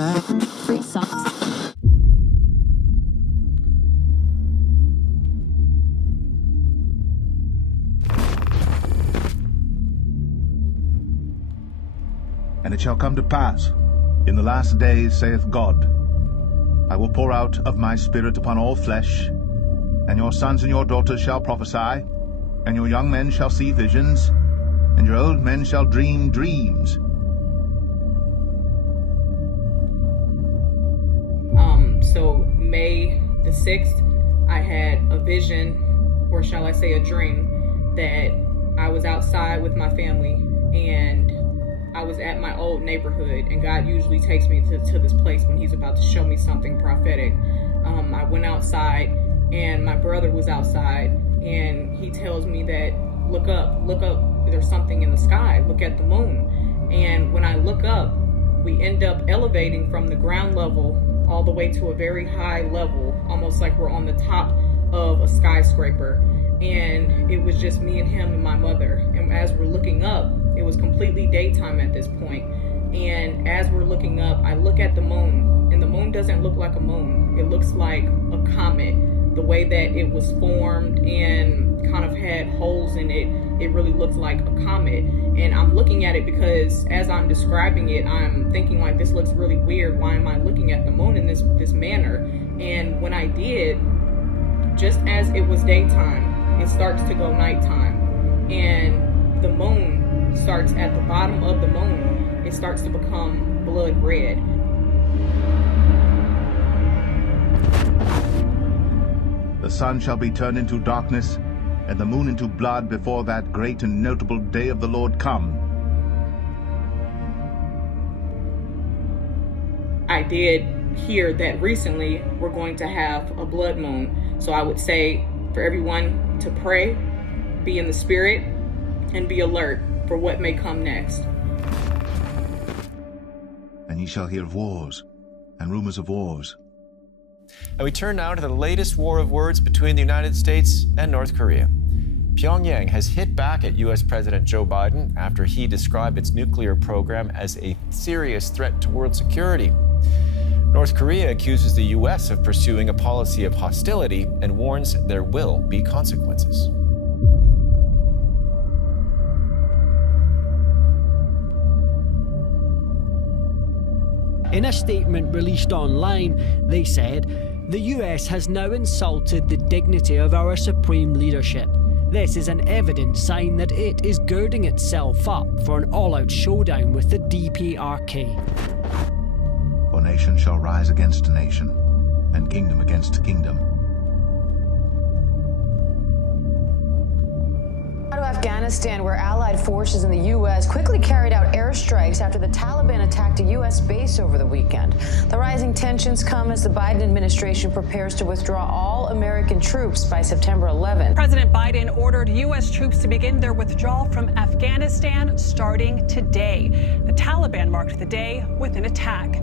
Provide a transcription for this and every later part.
Free socks. And it shall come to pass, in the last days, saith God, I will pour out of my Spirit upon all flesh, and your sons and your daughters shall prophesy, and your young men shall see visions, and your old men shall dream dreams. So May the 6th, I had a vision, or shall I say a dream, that I was outside with my family, and I was at my old neighborhood, and God usually takes me to this place when he's about to show me something prophetic. I went outside, and my brother was outside, and he tells me that, look up, there's something in the sky, look at the moon. And when I look up, we end up elevating from the ground level all the way to a very high level, almost like we're on the top of a skyscraper. And it was just me and him and my mother. And as we're looking up, it was completely daytime at this point. And as we're looking up, I look at the moon, and the moon doesn't look like a moon. It looks like a comet. The way that it was formed and kind of had holes in it, it really looked like a comet. And I'm looking at it because as I'm describing it, I'm thinking like, this looks really weird. Why am I looking at the moon in this manner? And when I did, just as it was daytime, it starts to go nighttime. And the moon starts at the bottom of the moon. It starts to become blood red. The sun shall be turned into darkness, and the moon into blood before that great and notable day of the Lord come. I did hear that recently we're going to have a blood moon. So I would say for everyone to pray, be in the spirit, and be alert for what may come next. And ye shall hear of wars, and rumors of wars. And we turn now to the latest war of words between the United States and North Korea. Pyongyang has hit back at U.S. President Joe Biden after he described its nuclear program as a serious threat to world security. North Korea accuses the U.S. of pursuing a policy of hostility and warns there will be consequences. In a statement released online, they said, "The US has now insulted the dignity of our supreme leadership. This is an evident sign that it is girding itself up for an all-out showdown with the DPRK. For nation shall rise against nation, and kingdom against kingdom." To Afghanistan, where allied forces in the U.S. quickly carried out airstrikes after the Taliban attacked a U.S. base over the weekend. The rising tensions come as the Biden administration prepares to withdraw all American troops by September 11th. President Biden ordered U.S. troops to begin their withdrawal from Afghanistan starting today. The Taliban marked the day with an attack.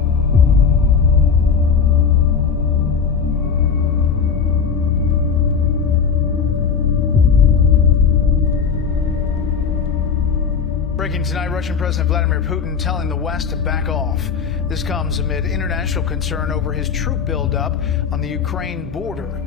Breaking tonight, Russian President Vladimir Putin telling the West to back off. This comes amid international concern over his troop buildup on the Ukraine border.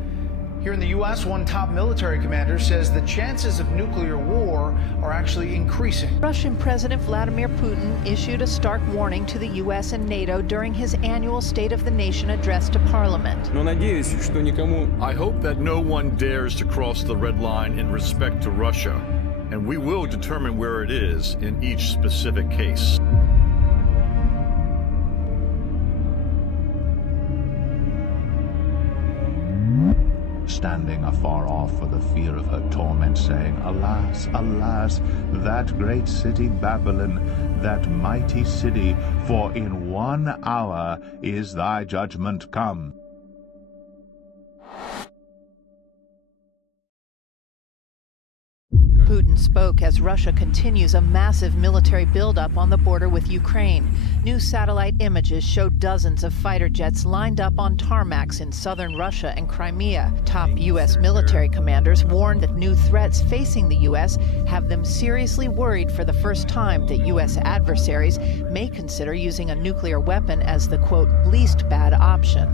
Here in the U.S., one top military commander says the chances of nuclear war are actually increasing. Russian President Vladimir Putin issued a stark warning to the U.S. and NATO during his annual State of the Nation address to Parliament. I hope that no one dares to cross the red line in respect to Russia, and we will determine where it is in each specific case. Standing afar off for the fear of her torment, saying, Alas, alas, that great city Babylon, that mighty city, for in 1 hour is thy judgment come. Putin spoke as Russia continues a massive military buildup on the border with Ukraine. New satellite images show dozens of fighter jets lined up on tarmacs in southern Russia and Crimea. Top U.S. military commanders warned that new threats facing the U.S. have them seriously worried for the first time that U.S. adversaries may consider using a nuclear weapon as the, quote, least bad option.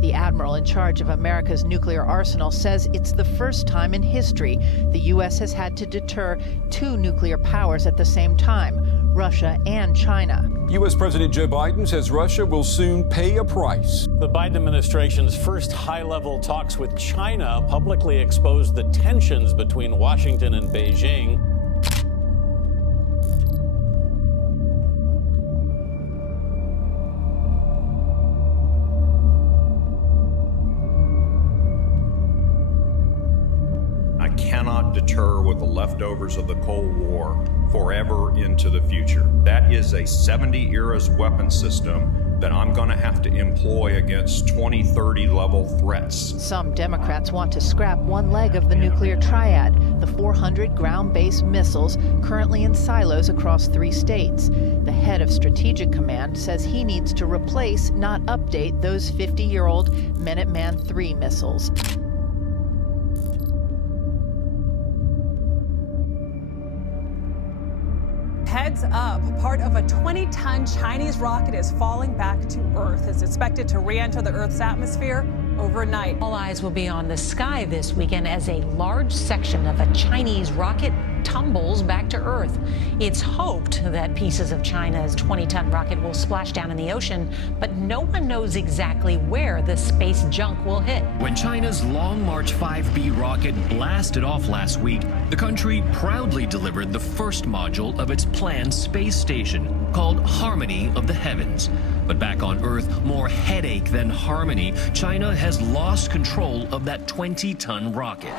The admiral in charge of America's nuclear arsenal says it's the first time in history the U.S. has had to deter two nuclear powers at the same time, Russia and China. U.S. President Joe Biden says Russia will soon pay a price. The Biden administration's first high-level talks with China publicly exposed the tensions between Washington and Beijing. Cannot deter with the leftovers of the Cold War forever into the future. That is a 70-era weapon system that I'm going to have to employ against 2030 level threats. Some Democrats want to scrap one leg of the nuclear triad, the 400 ground-based missiles currently in silos across 3 states. The head of Strategic Command says he needs to replace, not update, those 50-year-old Minuteman III missiles. Heads up, part of a 20-ton Chinese rocket is falling back to Earth. It's expected to re-enter the Earth's atmosphere overnight. All eyes will be on the sky this weekend as a large section of a Chinese rocket tumbles back to Earth. It's hoped that pieces of China's 20-ton rocket will splash down in the ocean, but no one knows exactly where the space junk will hit. When China's Long March 5B rocket blasted off last week, the country proudly delivered the first module of its planned space station, called Harmony of the Heavens. But back on Earth, more headache than harmony, China has lost control of that 20-ton rocket.